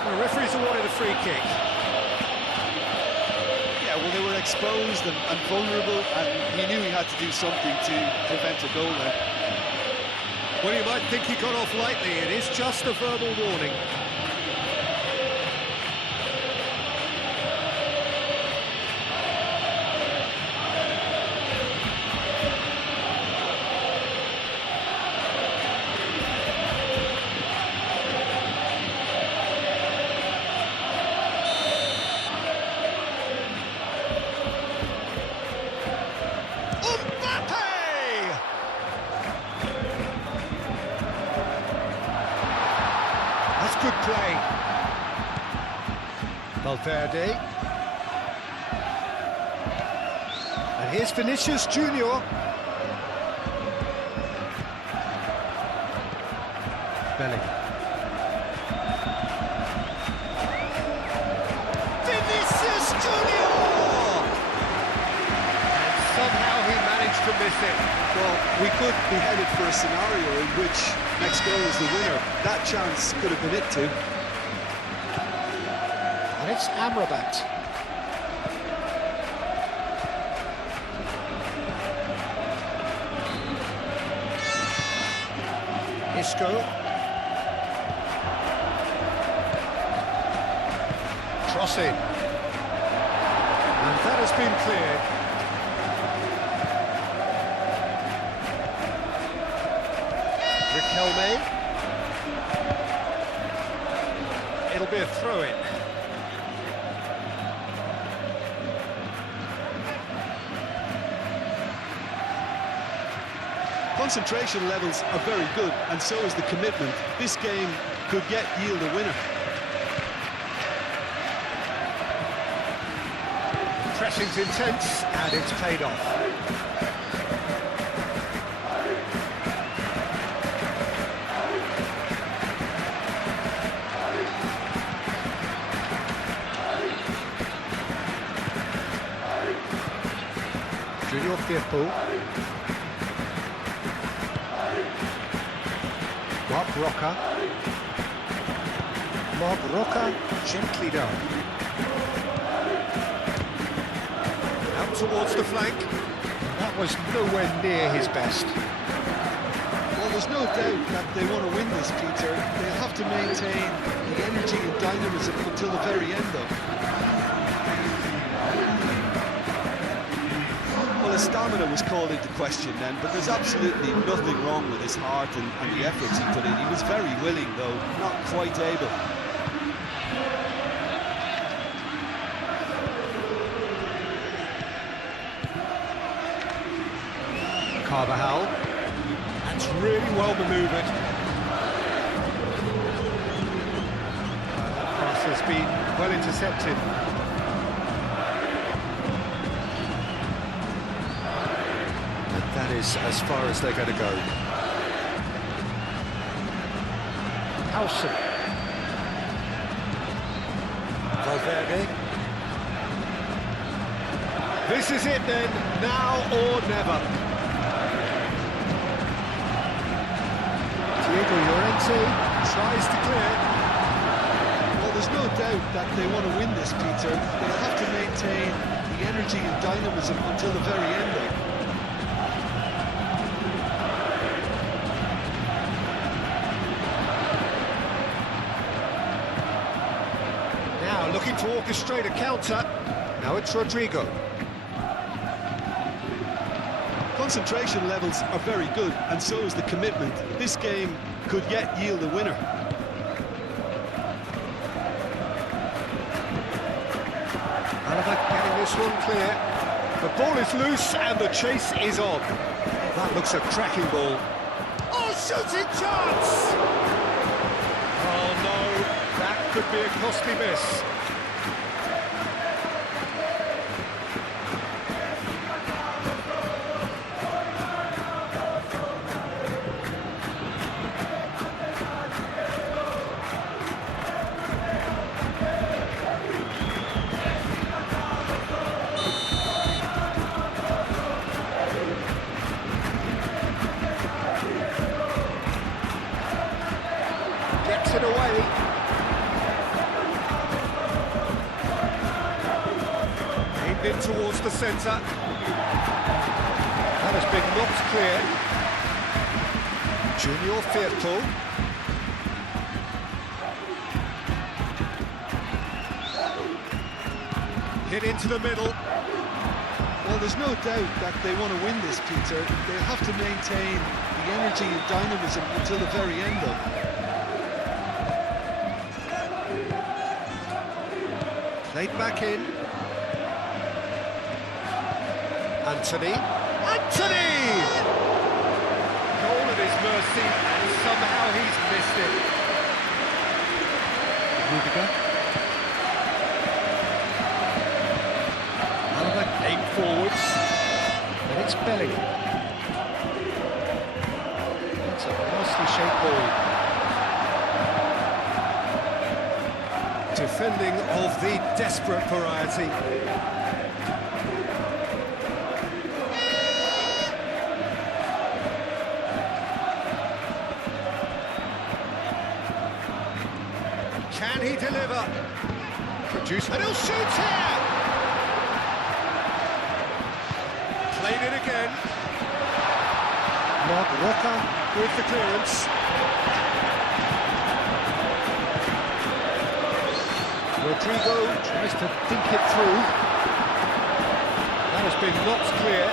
The referee's awarded a free kick. Yeah, well, they were exposed and vulnerable, and he knew he had to do something to prevent a goal there. Well, you might think he got off lightly. It is just a verbal warning. Good play. Valverde. And here's Vinicius Junior. Bellingham. Vinicius Junior! And somehow he managed to miss it. Well, we could be headed for a scenario in which next goal is the winner. That chance could have been it too. And it's Amrabat. Isco. Crossing. And that has been cleared. Riquelme. It'll be a throw-in. Concentration levels are very good, and so is the commitment. This game could yet yield a winner. Pressing's intense, and it's paid off. Junior Firpo. Marc Roca gently down. Out towards the flank. That was nowhere near his best. Well, there's no doubt that they want to win this, Peter. They'll have to maintain the energy and dynamism until the very end, though. Well, his stamina was called into question then, but there's absolutely nothing wrong with his heart and the efforts he put in. He was very willing, though, not quite able. Carvajal. That's really well manoeuvred. That pass has been well intercepted. And that is as far as they're going to go. Howson. Valverde. This is it then, now or never. Diego Llorente tries to clear. Well, there's no doubt that they want to win this, Peter. They'll have to maintain the energy and dynamism until the very end, though. Now looking to orchestrate a counter. Now it's Rodrigo. Concentration levels are very good, and so is the commitment. This game could yet yield a winner. Alaba getting this one clear. The ball is loose and the chase is on. That looks a cracking ball. Oh, shooting chance! Oh no, that could be a costly miss. Gets it away. Aimed in towards the centre. That has been knocked clear. Junior Firpo. Hit into the middle. Well, there's no doubt that they want to win this, Peter. They'll have to maintain the energy and dynamism until the very end, though. Played back in. Anthony. Anthony! Goal at his mercy, and somehow he's missed it. Rudiger. Alaba aimed forwards. And it's Bellingham. That's a nicely shaped ball. Defending of the desperate variety. Can he deliver? Produce, and he'll shoot here! Played it again. Mark Roca with the clearance. Rodrigo tries to think it through. That has been knocked clear.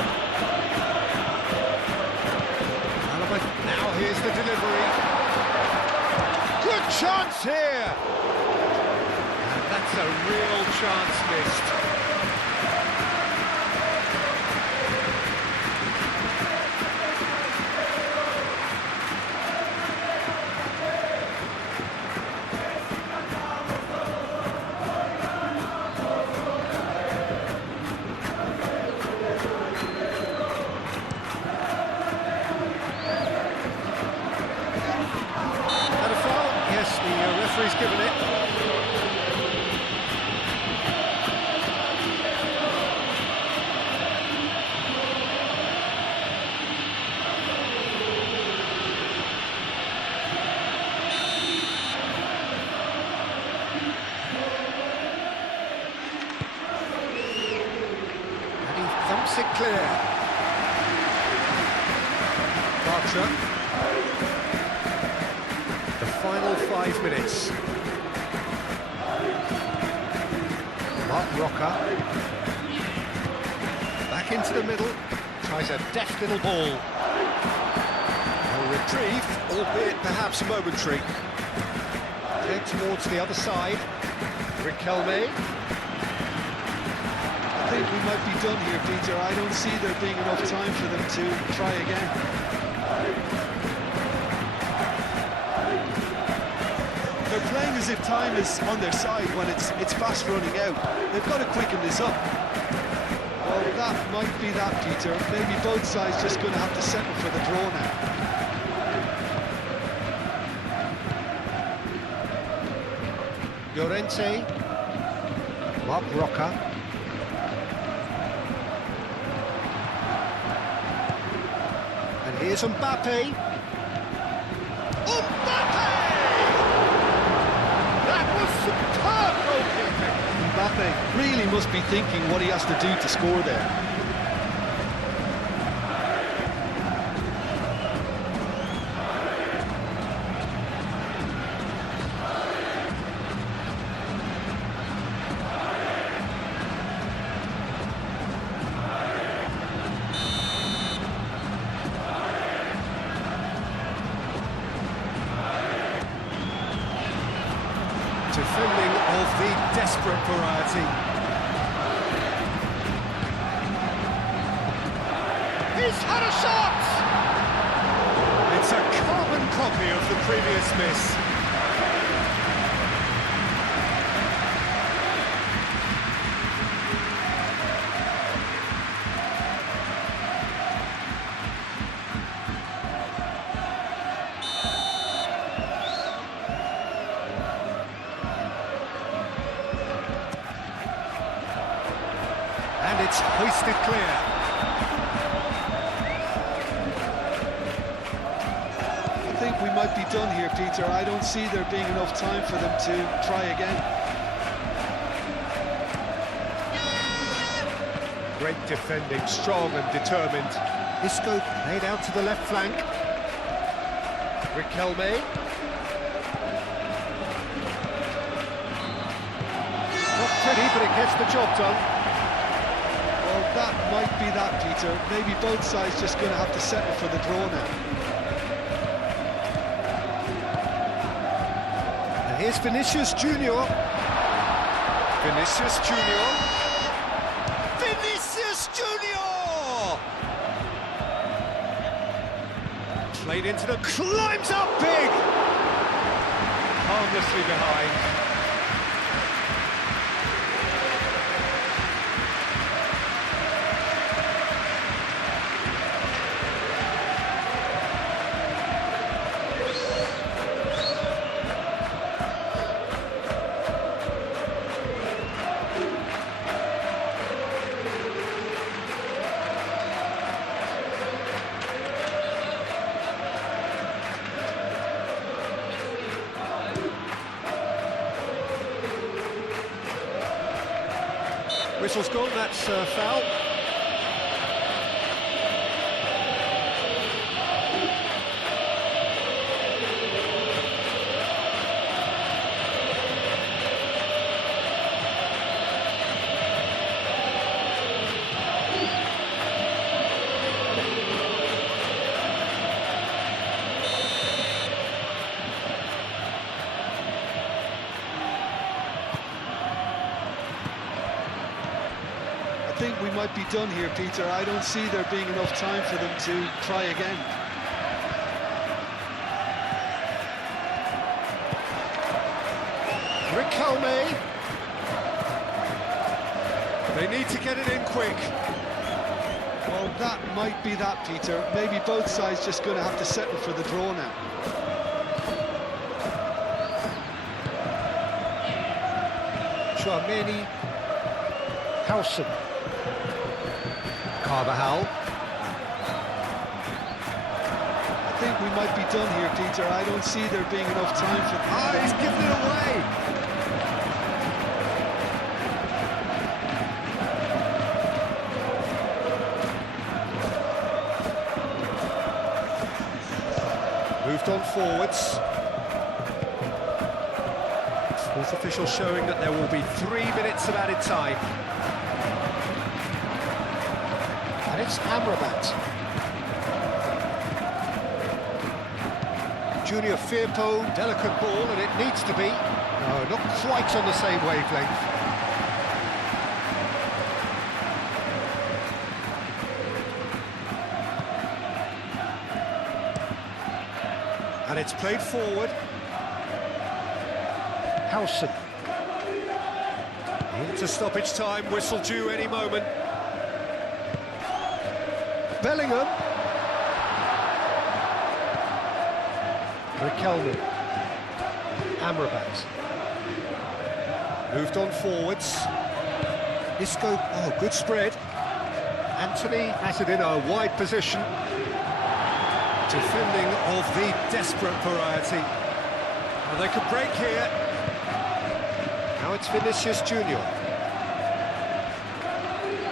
Alaba, now here's the delivery. Good chance here! And that's a real chance missed. Referee's given it. And he thumps it clear. Carter. The final 5 minutes. Mark Roca. Back into the middle. Tries a deft little ball. A reprieve, albeit perhaps momentary. Head towards the other side. Riquelme. I think we might be done here, Peter. I don't see there being enough time for them to try again. They're playing as if time is on their side when it's fast running out. They've got to quicken this up. Well, that might be that, Peter. Maybe both sides just going to have to settle for the draw now. Llorente. Mark Roca. And here's Mbappe. Mbappe! That was superb goalkeeping. Mbappe really must be thinking what he has to do to score there. Defending of the desperate variety. He's had a shot! It's a carbon copy of the previous miss. And it's hoisted clear. I think we might be done here, Peter. I don't see there being enough time for them to try again. Great defending, strong and determined. Isco made out to the left flank. Riquelme. Not pretty, but it gets the job done. Well, that might be that, Peter. Maybe both sides just going to have to settle for the draw now. And here's Vinicius Junior. Vinicius Junior. Vinicius Junior! Played into the... climbs up big! Harmlessly behind. Whistle's gone, that's foul. I think we might be done here, Peter. I don't see there being enough time for them to try again. Riquelme. They need to get it in quick. Well, that might be that, Peter. Maybe both sides just going to have to settle for the draw now. Tchouameni. Howson. Carvajal. I think we might be done here, Peter. I don't see there being enough time for... Ah, he's given it away! on forwards. Fourth official showing that there will be 3 minutes of added time. And it's Amrabat. Junior Firpo, delicate ball, and it needs to be. No, not quite on the same wavelength. And it's played forward. Howson. Into stoppage time, whistle due any moment. Bellingham. Riquelme. Amrabat. Moved on forwards. Isco, oh, good spread. Anthony has it in a wide position. Defending of the desperate variety. Well, they could break here. Now it's Vinicius Junior.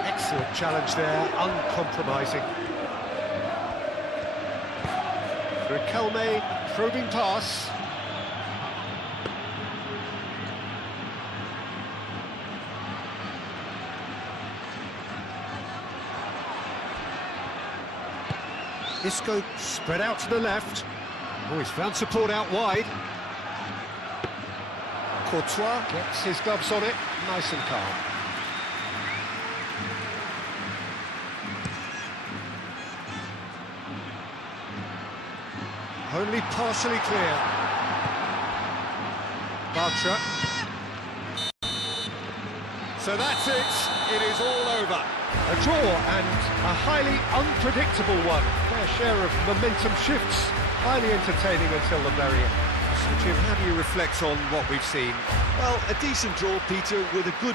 Excellent challenge there, uncompromising. Riquelme, probing pass. Isco spread out to the left. Oh, he's found support out wide. Courtois gets his gloves on it, nice and calm. Only partially clear. Bartra. So that's it. It is all over. A draw and a highly unpredictable one. Fair share of momentum shifts. Highly entertaining until the very end. So Jim, how do you reflect on what we've seen? Well, a decent draw, Peter, with a good